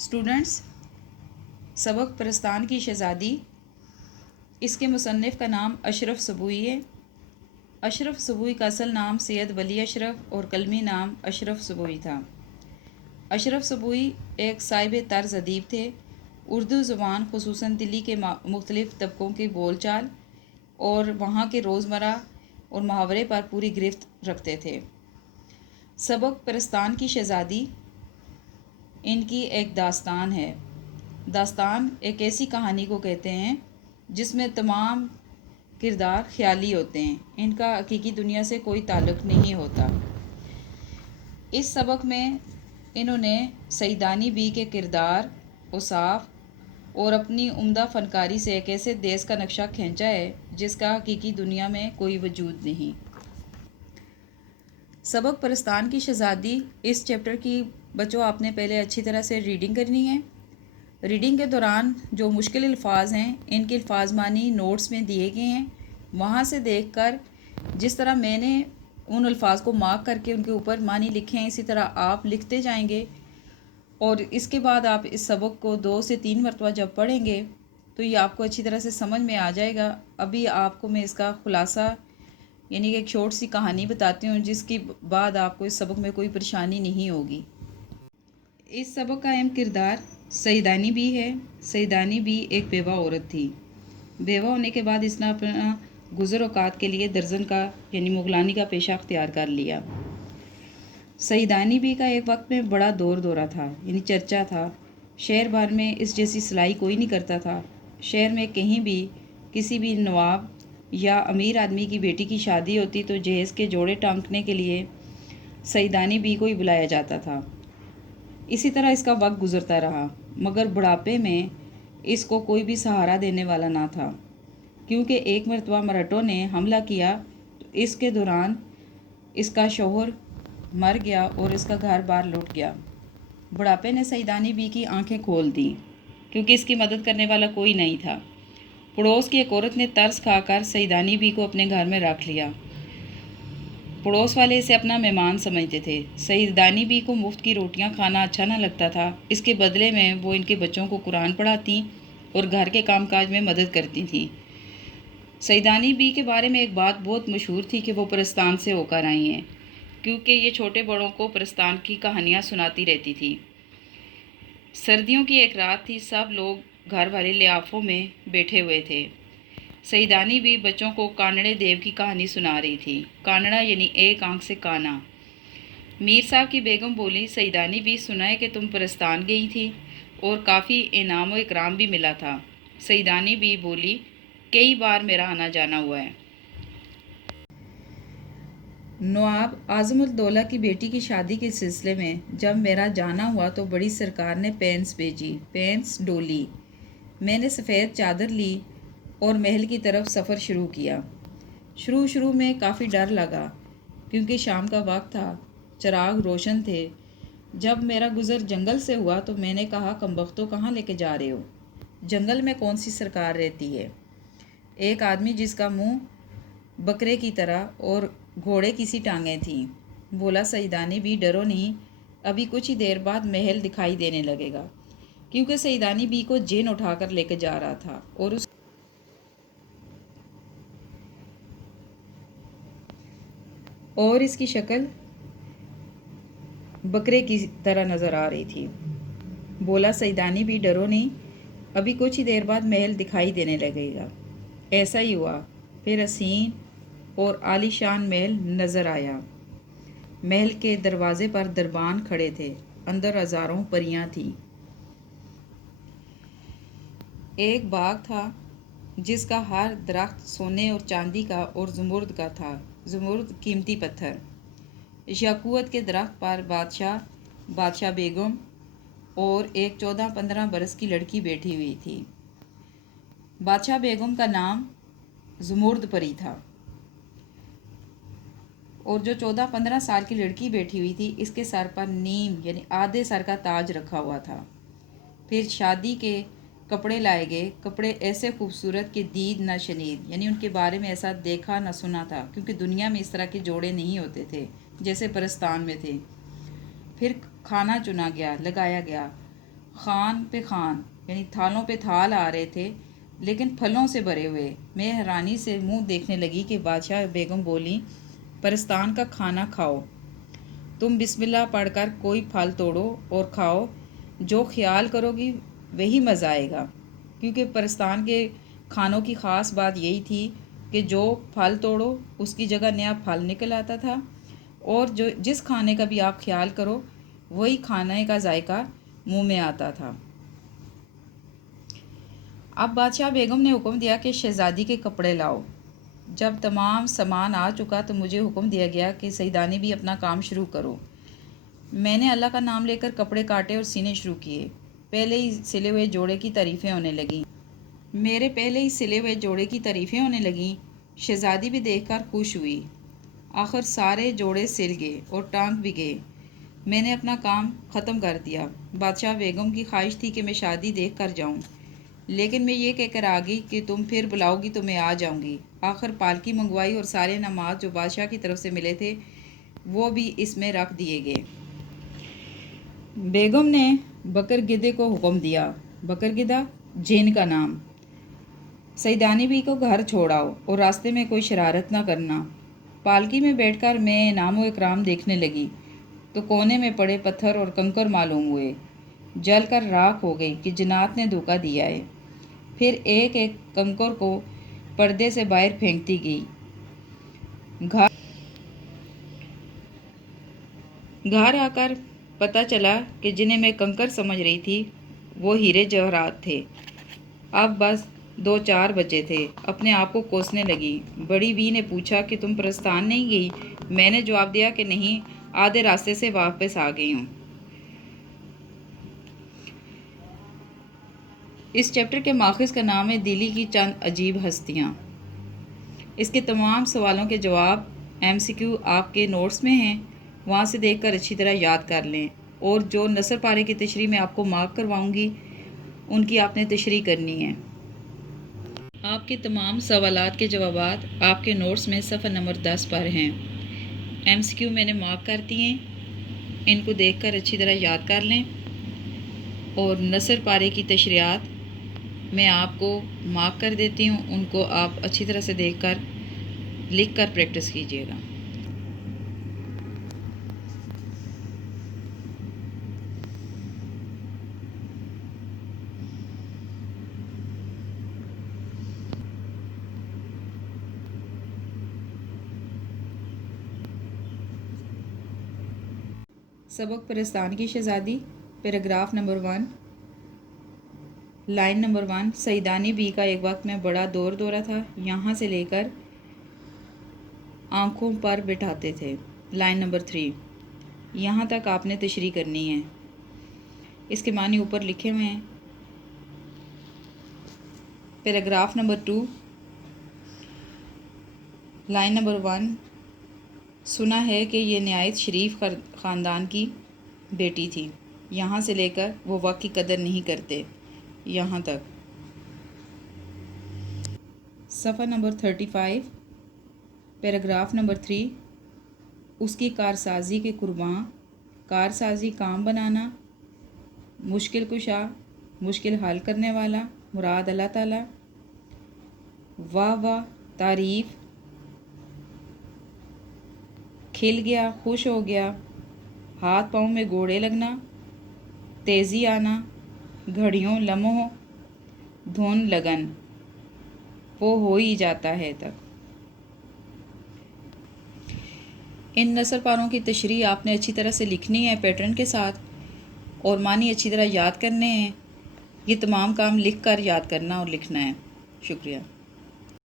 Students, سبق پرستان کی شہزادی، اس کے مصنف کا نام اشرف سبوئی ہے۔ اشرف سبوئی کا اصل نام سید ولی اشرف اور قلمی نام اشرف سبوئی تھا۔ اشرف سبوئی ایک صاحب طرز ادیب تھے۔ اردو زبان خصوصاً دلی کے مختلف طبقوں کی بول چال اور وہاں کے روزمرہ اور محاورے پر پوری گرفت رکھتے تھے۔ سبق پرستان کی شہزادی ان کی ایک داستان ہے۔ داستان ایک ایسی کہانی کو کہتے ہیں جس میں تمام کردار خیالی ہوتے ہیں، ان کا حقیقی دنیا سے کوئی تعلق نہیں ہوتا۔ اس سبق میں انہوں نے سیدانی بی کے کردار، اوصاف اور اپنی عمدہ فنکاری سے ایک ایسے دیس کا نقشہ کھینچا ہے جس کا حقیقی دنیا میں کوئی وجود نہیں۔ سبق پرستان کی شہزادی اس چیپٹر کی بچوں آپ نے پہلے اچھی طرح سے ریڈنگ کرنی ہے۔ ریڈنگ کے دوران جو مشکل الفاظ ہیں ان کے الفاظ معنی نوٹس میں دیے گئے ہیں، وہاں سے دیکھ کر جس طرح میں نے ان الفاظ کو مارک کر کے ان کے اوپر معنی لکھے ہیں اسی طرح آپ لکھتے جائیں گے، اور اس کے بعد آپ اس سبق کو 2 سے 3 مرتبہ جب پڑھیں گے تو یہ آپ کو اچھی طرح سے سمجھ میں آ جائے گا۔ ابھی آپ کو میں اس کا خلاصہ یعنی کہ ایک چھوٹ سی کہانی بتاتی ہوں جس کے بعد آپ کو اس سبق میں کوئی پریشانی نہیں ہوگی۔ اس سبق کا اہم کردار سیدانی بی ہے۔ سیدانی بی ایک بیوہ عورت تھی۔ بیوہ ہونے کے بعد اس نے اپنا گزر اوقات کے لیے درزن کا یعنی مغلانی کا پیشہ اختیار کر لیا۔ سیدانی بی کا ایک وقت میں بڑا دورہ تھا، یعنی چرچا تھا۔ شہر بھر میں اس جیسی سلائی کوئی نہیں کرتا تھا۔ شہر میں کہیں بھی کسی بھی نواب یا امیر آدمی کی بیٹی کی شادی ہوتی تو جہیز کے جوڑے ٹانکنے کے لیے سیدانی بی کو ہی بلایا جاتا تھا۔ اسی طرح اس کا وقت گزرتا رہا، مگر بڑھاپے میں اس کو کوئی بھی سہارا دینے والا نہ تھا، کیونکہ ایک مرتبہ مراٹھوں نے حملہ کیا تو اس کے دوران اس کا شوہر مر گیا اور اس کا گھر بار لٹ گیا۔ بڑھاپے نے سیدانی بی کی آنکھیں کھول دیں، کیونکہ اس کی مدد کرنے والا کوئی نہیں تھا۔ پڑوس کی ایک عورت نے ترس کھا کر سیدانی بی کو اپنے گھر میں رکھ لیا۔ پڑوس والے اسے اپنا مہمان سمجھتے تھے۔ سیدانی بی کو مفت کی روٹیاں کھانا اچھا نہ لگتا تھا، اس کے بدلے میں وہ ان کے بچوں کو قرآن پڑھاتی اور گھر کے کام کاج میں مدد کرتی تھیں۔ سیدانی بی کے بارے میں ایک بات بہت مشہور تھی کہ وہ پرستان سے ہو کر آئی ہیں، کیونکہ یہ چھوٹے بڑوں کو پرستان کی کہانیاں سناتی رہتی تھی۔ سردیوں کی ایک رات تھی، سب لوگ گھر والے لیافوں میں بیٹھے ہوئے تھے۔ سیدانی بھی بچوں کو کانڑے دیو کی کہانی سنا رہی تھی۔ کانڑا یعنی ایک آنکھ سے کانا۔ میر صاحب کی بیگم بولی، سیدانی بھی سنا ہے کہ تم پرستان گئی تھی اور کافی انعام و اکرام بھی ملا تھا۔ سیدانی بھی بولی، کئی بار میرا آنا جانا ہوا ہے۔ نواب اعظم الدولہ کی بیٹی کی شادی کے سلسلے میں جب میرا جانا ہوا تو بڑی سرکار نے پینس بھیجی، پینس ڈولی۔ میں نے سفید چادر لی اور محل کی طرف سفر شروع کیا۔ شروع میں کافی ڈر لگا، کیونکہ شام کا وقت تھا، چراغ روشن تھے۔ جب میرا گزر جنگل سے ہوا تو میں نے کہا، کمبختو کہاں لے کے جا رہے ہو؟ جنگل میں کون سی سرکار رہتی ہے؟ ایک آدمی جس کا منہ بکرے کی طرح اور گھوڑے کی سی ٹانگیں تھیں بولا، سیدانی بھی ڈرو نہیں، ابھی کچھ ہی دیر بعد محل دکھائی دینے لگے گا، کیونکہ سیدانی بی کو جن اٹھا کر لے کے جا رہا تھا اور اس کی شکل بکرے کی طرح نظر آ رہی تھی۔ بولا، سیدانی بھی ڈرو نہیں، ابھی کچھ ہی دیر بعد محل دکھائی دینے لگے گا۔ ایسا ہی ہوا، پھر حسین اور عالی شان محل نظر آیا۔ محل کے دروازے پر دربان کھڑے تھے، اندر ہزاروں پریاں تھیں۔ ایک باغ تھا جس کا ہر درخت سونے اور چاندی کا اور زمرد کا تھا، زمرد قیمتی پتھر۔ یاقوت کے درخت پر بادشاہ بیگم اور ایک 14-15 برس کی لڑکی بیٹھی ہوئی تھی۔ بادشاہ بیگم کا نام زمرد پری تھا اور جو 14-15 سال کی لڑکی بیٹھی ہوئی تھی اس کے سر پر نیم یعنی آدھے سر کا تاج رکھا ہوا تھا۔ پھر شادی کے کپڑے لائے گئے، کپڑے ایسے خوبصورت کہ دید نہ شنید، یعنی ان کے بارے میں ایسا دیکھا نہ سنا تھا، کیونکہ دنیا میں اس طرح کے جوڑے نہیں ہوتے تھے جیسے پرستان میں تھے۔ پھر کھانا چنا گیا، لگایا گیا، خان پہ خان یعنی تھالوں پہ تھال آ رہے تھے لیکن پھلوں سے بھرے ہوئے۔ میں حیرانی سے منہ دیکھنے لگی کہ بادشاہ بیگم بولی، پرستان کا کھانا کھاؤ، تم بسم اللہ پڑھ کر کوئی پھل توڑو اور کھاؤ، جو خیال کرو گی وہی مزہ آئے گا۔ کیونکہ پرستان کے کھانوں کی خاص بات یہی تھی کہ جو پھل توڑو اس کی جگہ نیا پھل نکل آتا تھا، اور جس کھانے کا بھی آپ خیال کرو وہی کھانے کا ذائقہ منہ میں آتا تھا۔ اب بادشاہ بیگم نے حکم دیا کہ شہزادی کے کپڑے لاؤ۔ جب تمام سامان آ چکا تو مجھے حکم دیا گیا کہ سیدانی بھی اپنا کام شروع کرو۔ میں نے اللہ کا نام لے کر کپڑے کاٹے اور سینے شروع کیے۔ پہلے ہی سلے ہوئے جوڑے کی تعریفیں ہونے لگیں۔ شہزادی بھی دیکھ کر خوش ہوئی۔ آخر سارے جوڑے سل گئے اور ٹانک بھی گئے۔ میں نے اپنا کام ختم کر دیا۔ بادشاہ بیگم کی خواہش تھی کہ میں شادی دیکھ کر جاؤں، لیکن میں یہ کہہ کر آ گئی کہ تم پھر بلاؤ گی تو میں آ جاؤں گی۔ آخر پالکی منگوائی اور سارے انعامات جو بادشاہ کی طرف سے ملے تھے وہ بھی اس میں رکھ دیے گئے۔ بیگم نے بکر گدے کو حکم دیا، بکر گدا جن کا نام، سیدانی بھی کو گھر چھوڑاؤ اور راستے میں کوئی شرارت نہ کرنا۔ پالکی میں بیٹھ کر میں انعام و اکرام دیکھنے لگی تو کونے میں پڑے پتھر اور کنکر معلوم ہوئے، جل کر راکھ ہو گئی کہ جنات نے دھوکہ دیا ہے۔ پھر ایک ایک کنکر کو پردے سے باہر پھینکتی گئی۔ گھر آ کر پتہ چلا کہ جنہیں میں کنکر سمجھ رہی تھی وہ ہیرے جواہرات تھے۔ اب بس 2-4 بچے تھے۔ اپنے آپ کو کوسنے لگی۔ بڑی بی نے پوچھا کہ تم پرستان نہیں گئی؟ میں نے جواب دیا کہ نہیں، آدھے راستے سے واپس آ گئی ہوں۔ اس چیپٹر کے ماخذ کا نام ہے دلی کی چند عجیب ہستیاں۔ اس کے تمام سوالوں کے جواب MCQ آپ کے نوٹس میں ہیں، وہاں سے دیکھ کر اچھی طرح یاد کر لیں، اور جو نثر پارے کی تشریح میں آپ کو مارک کرواؤں گی ان کی آپ نے تشریح کرنی ہے۔ آپ کے تمام سوالات کے جوابات آپ کے نوٹس میں صفحہ نمبر 10 پر ہیں۔ MCQ میں نے مارک کر دیے ہیں، ان کو دیکھ کر اچھی طرح یاد کر لیں، اور نثر پارے کی تشریحات میں آپ کو مارک کر دیتی ہوں، ان کو آپ اچھی طرح سے دیکھ کر لکھ کر پریکٹس کیجیے گا۔ سبق پرستان کی شہزادی، پیراگراف نمبر 1، لائن نمبر 1۔ سیدانی بی کا ایک وقت میں بڑا دورہ تھا، یہاں سے لے کر آنکھوں پر بٹھاتے تھے۔ لائن نمبر 3، یہاں تک آپ نے تشریح کرنی ہے، اس کے معنی اوپر لکھے ہوئے ہیں۔ Paragraph number 2، line number 1۔ سنا ہے کہ یہ نہایت شریف خاندان کی بیٹی تھی، یہاں سے لے کر وہ وقت کی قدر نہیں کرتے، یہاں تک۔ صفحہ نمبر 35، پیراگراف نمبر 3۔ اس کی کارسازی کے قرباں، کارسازی کام بنانا، مشکل کشا، مشکل حل کرنے والا، مراد اللہ تعالیٰ۔ واہ واہ، تعریف، کھل گیا، خوش ہو گیا، ہاتھ پاؤں میں گوڑے لگنا، تیزی آنا، گھڑیوں لمحوں، دھن لگن، وہ ہو ہی جاتا ہے تک۔ ان نثر پاروں کی تشریح آپ نے اچھی طرح سے لکھنی ہے پیٹرن کے ساتھ، اور معنی اچھی طرح یاد کرنے ہیں۔ یہ تمام کام لکھ کر یاد کرنا اور لکھنا ہے۔ شکریہ۔